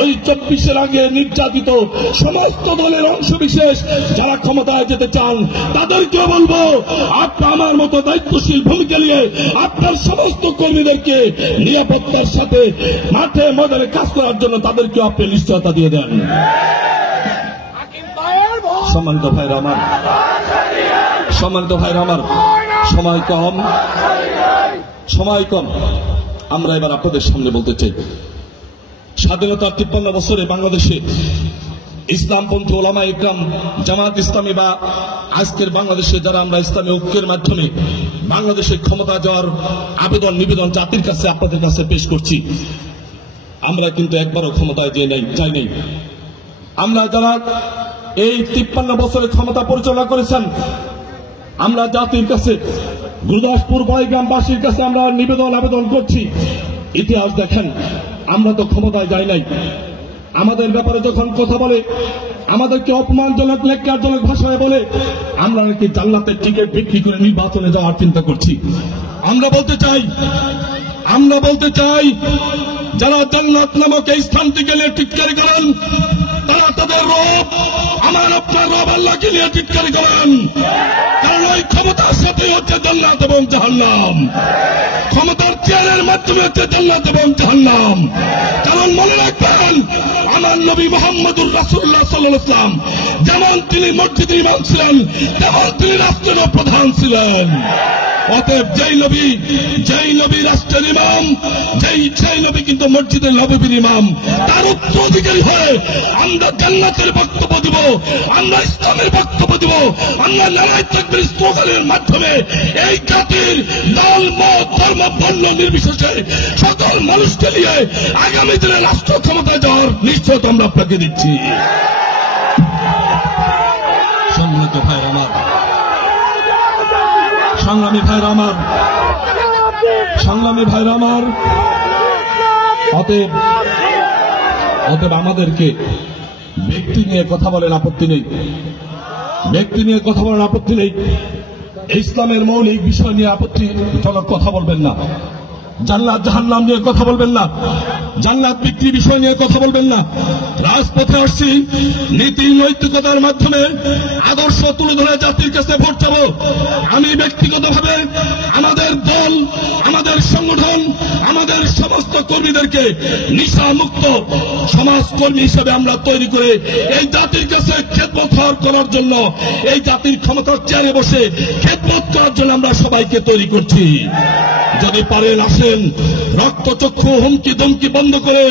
ওই 24-এর আগে নির্যাতিত সমস্ত দলের অংশবিশেষ যারা ক্ষমতায় যেতে চান তাদেরকে বলবো, আপনার আমার মতো দায়িত্বশীল ভূমিকা নিয়ে আপনার সমস্ত কর্মীদেরকে নিরাপত্তার সাথে মাঠে ময়দানে কাজ করার জন্য তাদেরকে আপনি নিশ্চয়তা দিয়ে দেন। সম্মানিত ভাইরা আমার, সময় কম, আমরা এবার আপনাদের সামনে বলতে চাই, স্বাধীনতার 53 বছরে বাংলাদেশে ইসলামপন্থী ওলামা ইকরাম, জামাত ইসলামী বা আজকের বাংলাদেশে যারা আমরা ইসলামী ঐক্যের মাধ্যমে বাংলাদেশে ক্ষমতা যাওয়ার আবেদন নিবেদন জাতির কাছে আপনাদের কাছে পেশ করছি। আমরা কিন্তু একবারও ক্ষমতায় যাই নাই। আমরা যারা এই 53 বছরে ক্ষমতা পরিচালনা করেছেন, আমরা জাতির কাছে, গুরুদাসপুর বয়গ্রামবাসীর কাছে আমরা আবেদন করছি, ইতিহাস দেখেন, আমরা তো ক্ষমতায় যাই নাই। আমাদের ব্যাপারে যখন কথা বলে, আমাদেরকে অপমানজনক ন্যাক্কারজনক ভাষায় বলে আমরা নাকি জান্নাতের টিকিট বিক্রি করে নির্বাচনে যাওয়ার চিন্তা করছি। আমরা বলতে চাই যারা জান্নাত নামক এই স্থানটিকে নিয়ে টিটকারি করেন, তারা তাদের রব, আমার আপনার রব আল্লাহকে নিয়ে টিটকারি করেন। কারণ ওই ক্ষমতার সাথে হচ্ছে জান্নাত এবং জাহান্নাম, ক্ষমতার চেয়ারের মাধ্যমে হচ্ছে জান্নাত এবং জাহান্নাম। কারণ মনে রাখবেন, আমার নবী মুহাম্মদুর রাসূলুল্লাহ সাল্লাল্লাহু আলাইহি ওয়াসাল্লাম যেমন তিনি মসজিদের ইমাম ছিলেন, তেমন তিনি রাষ্ট্রের প্রধান ছিলেন। অতএব যেই নবী রাষ্ট্রের ইমাম, সেই নবী কিন্তু মসজিদের নববীর ইমাম, তার উত্তরাধিকারী হয়ে আমরা জান্নাতের বক্তব্য দিব, আমরা ইসলামের বক্তব্য দিব, আমরা নারায়ে তাকবীর স্লোগানের মাধ্যমে এই জাতির দল, মত, ধর্ম, বর্ণ নির্বিশেষে সকল মানুষকে নিয়ে আগামী দিনে রাষ্ট্র ক্ষমতায় যাওয়ার নিশ্চয়তা আমরা আপনাকে দিচ্ছি। সম্মানিত ভাইরা আমার, সংগ্রামী ভাইরা আমার, অতএব আমাদেরকে ব্যক্তি নিয়ে কথা বলেন আপত্তি নেই, ইসলামের মৌলিক বিষয় নিয়ে আপত্তিজনক কথা বলবেন না, জান্নাত জাহান্নাম নিয়ে কথা বলবেন না, জান্নাত বিক্রি বিষয় নিয়ে কথা বলবেন না। রাজপথে আসছি নীতি নৈতিকতার মাধ্যমে আদর্শ তুলে ধরে জাতির কাছে ভোট চাবো। আমি ব্যক্তিগতভাবে আমাদের দল, আমাদের সংগঠন, আমাদের সমস্ত কর্মীদেরকে নিশামুক্ত সমাজকর্মী হিসেবে আমরা তৈরি করে এই জাতির কাছে খেদমত করার জন্য, এই জাতির ক্ষমতার চেয়ারে বসে খেদমত করার জন্য আমরা সবাইকে তৈরি করছি। যদি পারেন আসেন, রক্তচক্ষু হুমকি দমকি বন্ধ করে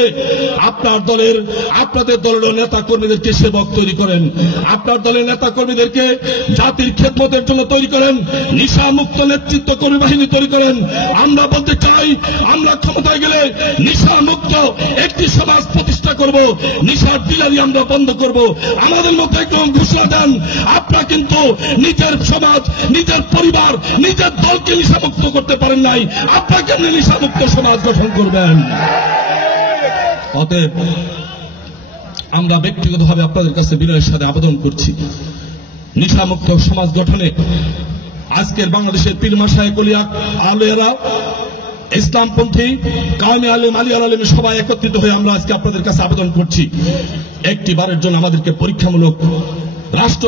আপনাদের দলের নেতা কর্মীদেরকে সেবক তৈরি করেন, আপনার দলের নেতা কর্মীদেরকে জাতির খেদমতের জন্য তৈরি করেন, নিশামুক্ত নেতৃত্ব কর্মী বাহিনী তৈরি করেন। আমরা বলতে চাই, আমরা ক্ষমতায় গেলে নিশামুক্ত একটি সমাজ প্রতিষ্ঠা করব, নিশার ডিলারি আমরা বন্ধ করব। আমাদের মধ্যে একদম ঘোষণা দেন, আপনারা কিন্তু নিজের সমাজ, নিজের পরিবার, নিজের দলকে নিশামুক্ত করতে পারেন নাই, আপনাকে নিশামুক্ত সমাজ গঠন করবেন। অতএব আমরা ব্যক্তিগতভাবে আপনাদের কাছে বিনয়ের সাথে আবেদন করছি, নিশামুক্ত সমাজ গঠনে আজকের বাংলাদেশের পীর মাশায়েখ আউলিয়ারা, ইসলামপন্থী কায়েমে আলেম, আলিয়ার আলেম সবাই একত্রিত হয়ে আমরা আজকে আপনাদের কাছে আবেদন করছি, একটি বারের জন্য আমাদেরকে পরীক্ষামূলক রাষ্ট্র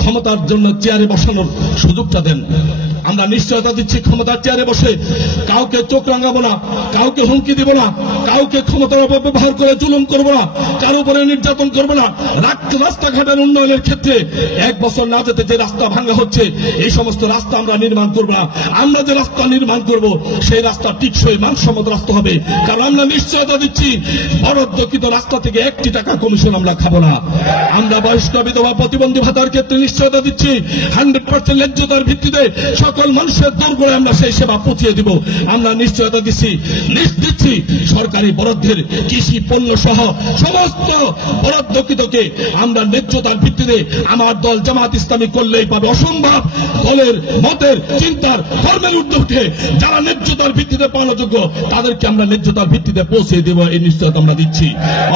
ক্ষমতার জন্য চেয়ারে বসানোর সুযোগটা দেন। আমরা নিশ্চয়তা দিচ্ছি, ক্ষমতার চেয়ারে বসে কাউকে চোখ রাঙাবো না, কাউকে হুমকি দিব না, কাউকে ক্ষমতার অপব্যবহার করে জুলুম করবো না, কারো উপরে নির্যাতন করবো না। রাস্তাঘাটের উন্নয়নের ক্ষেত্রে 1 বছর না যেতে যে রাস্তা ভাঙা হচ্ছে, এই সমস্ত রাস্তা আমরা নির্মাণ করবো না। আমরা যে রাস্তা নির্মাণ করব সেই রাস্তা টিকসই মানসম্মত রাস্তা হবে। কারণ আমরা নিশ্চয়তা দিচ্ছি, বরাদ্দকৃত রাস্তা থেকে 1টি টাকা কমিশন আমরা খাবো না। আমরা বয়স্ক বিধবা প্রতিবন্ধী ভাতার ক্ষেত্রে নিশ্চয়তা দিচ্ছি, 100% ন্যায্যতার ভিত্তিতে সকল মানুষের দর করে আমরা সেই সেবা পৌঁছে দিব। আমরা নিশ্চয়তা দিচ্ছি সরকারি বরাদ্দের কৃষি পণ্য সহ সমস্ত বরাদ্দকৃতকে আমরা ন্যায্যতার ভিত্তিতে আমার দল জামাত ইসলামী করলেই পাবে। অসম্ভব দলের মতের চিন্তার কর্মের ঊর্ধ্বে উঠে যারা ন্যায্যতার ভিত্তিতে পাওয়ার যোগ্য তাদেরকে আমরা ন্যায্যতার ভিত্তিতে পৌঁছে দেব, এই নিশ্চয়তা আমরা দিচ্ছি।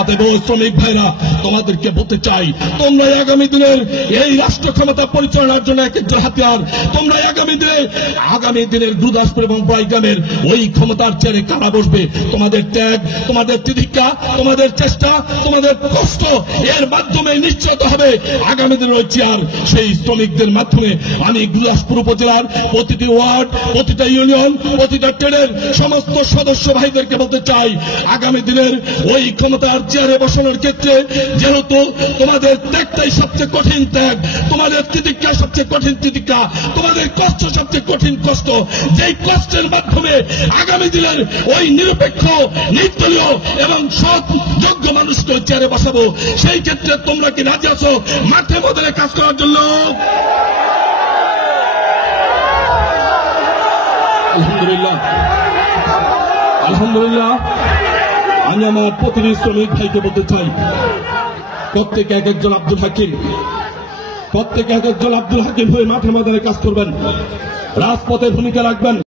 অতএব শ্রমিক ভাইরা, তোমাদেরকে বলতে চাই, তোমরা আগামী দিনে তোমাদের এই রাষ্ট্র ক্ষমতা পরিচালনার জন্য এক একজন হাতিয়ার। তোমরা আগামী দিনের গুরুদাসপুর এবং বড়াইগ্রামের ওই ক্ষমতার চেয়ারে কারা বসবে? তোমাদের ত্যাগ, তোমাদের তিতিক্ষা, তোমাদের চেষ্টা, তোমাদের কষ্ট এর মাধ্যমে নিশ্চিত হবে আগামী দিনের ওই চেয়ার। সেই শ্রমিকদের মাধ্যমে আমি গুরুদাসপুর উপজেলার প্রতিটি ওয়ার্ড, প্রতিটা ইউনিয়ন, প্রতিটা ট্রেডের সমস্ত সদস্য ভাইদেরকে বলতে চাই, আগামী দিনের ওই ক্ষমতার চেয়ারে বসানোর ক্ষেত্রে যেহেতু তোমাদের ত্যাগটাই সবচেয়ে কঠিন ত্যাগ, তোমাদের তিতিক্ষা সবচেয়ে কঠিন তিতিক্ষা, তোমাদের কষ্ট সবচেয়ে কঠিন কষ্ট, যেই কষ্টের মাধ্যমে আগামী দিনের ওই নিরপেক্ষ, নির্দলীয় এবং সৎ যোগ্য মানুষকে চেয়ারে বসাবো, সেই ক্ষেত্রে তোমরা কি রাজি আছো মাঠে ময়দানে কাজ করার জন্য? আলহামদুলিল্লাহ, আলহামদুলিল্লাহ। আমি আমার প্রতিটি শ্রমিক ভাইকে বলতে চাই, প্রত্যেকে এক একজন আব্দুল হাকিম হয়ে মাঠে ময়দানে কাজ করবেন, রাজপথে ভূমিকা রাখবেন।